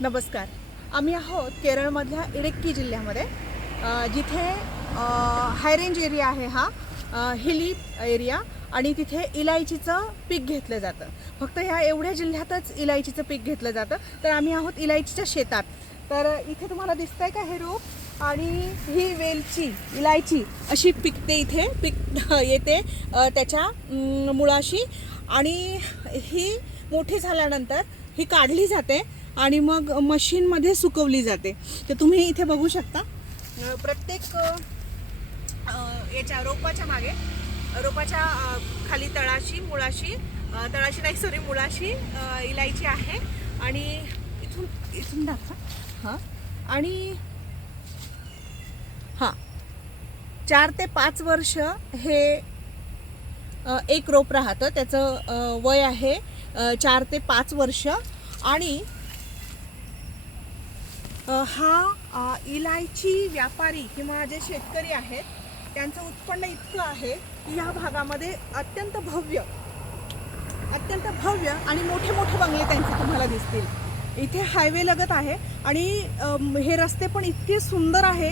नमस्कार. आम्ही आहोत केरळमधल्या इडक्की जिल्ह्यामध्ये. जिथे हाय रेंज एरिया आहे हा हिली एरिया आणि तिथे इलायचीचं पीक घेतलं जातं. फक्त ह्या एवढ्या जिल्ह्यातच इलायचीचं पीक घेतलं जातं. तर आम्ही आहोत इलायचीच्या शेतात. तर इथे तुम्हाला दिसतंय का हे रोप? आणि ही वेलची इलायची अशी पिकते इथे. पिक येते त्याच्या मुळाशी. आणि ही मोठी झाल्यानंतर ही काढली जाते. आणि मग मशीनमध्ये सुकवली जाते. तर तुम्ही इथे बघू शकता. प्रत्येक याच्या रोपाच्या मागे रोपाच्या खाली तळाशी मुळाशी तळाशी नाही सॉरी मुळाशी इलायची आहे. आणि इथून इथून दाखवा. हां. आणि हां. चार ते पाच वर्ष हे एक रोप राहतं. त्याचं वय आहे चार ते पाच वर्ष. आणि हा इलायची व्यापारी किंवा जे शेतकरी आहेत त्यांचं उत्पन्न इतकं आहे की या भागामध्ये अत्यंत भव्य अत्यंत भव्य आणि मोठे मोठे बंगले त्यांचे तुम्हाला दिसतील. इथे हायवे लगत आहे आणि हे रस्ते पण इतके सुंदर आहे.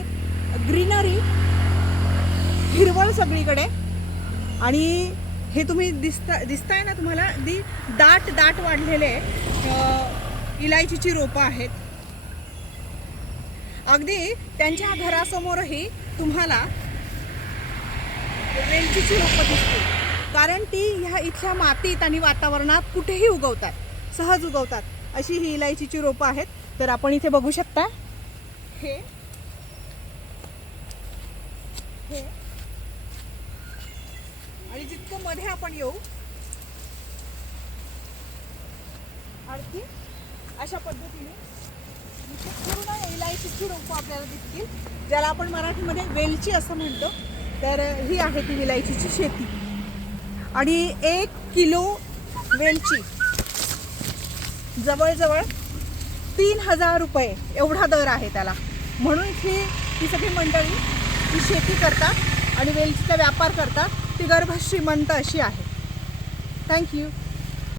ग्रीनरी हिरवळ सगळीकडे. आणि हे तुम्ही दिसता दिसताय ना तुम्हाला दी दाट दाट वाढलेले इलायचीची रोपं आहेत. अगदी त्यांच्या घरासमोरही तुम्हाला वेलचीची रोपं दिसतील. कारण ती ह्या इथल्या मातीत आणि वातावरणात कुठेही उगवतात सहज उगवतात. अशी ही इलायचीची रोपं आहेत. तर आपण इथे बघू शकता. हे. हे. आणि जितकं मध्ये आपण येऊ आणखी अशा पद्धतीने पूर्ण इलायचीची रोपं आपल्याला दिसतील ज्याला आपण मराठीमध्ये वेलची असं म्हणतो तर ही आहे ती विलायचीची शेती. आणि एक किलो वेलची जवळजवळ तीन हजार रुपये एवढा दर आहे त्याला. म्हणून इथली ही सगळी मंडळी ही शेती करतात आणि वेलचीचा व्यापार करतात. ती गर्भ श्रीमंत अशी आहे. थँक्यू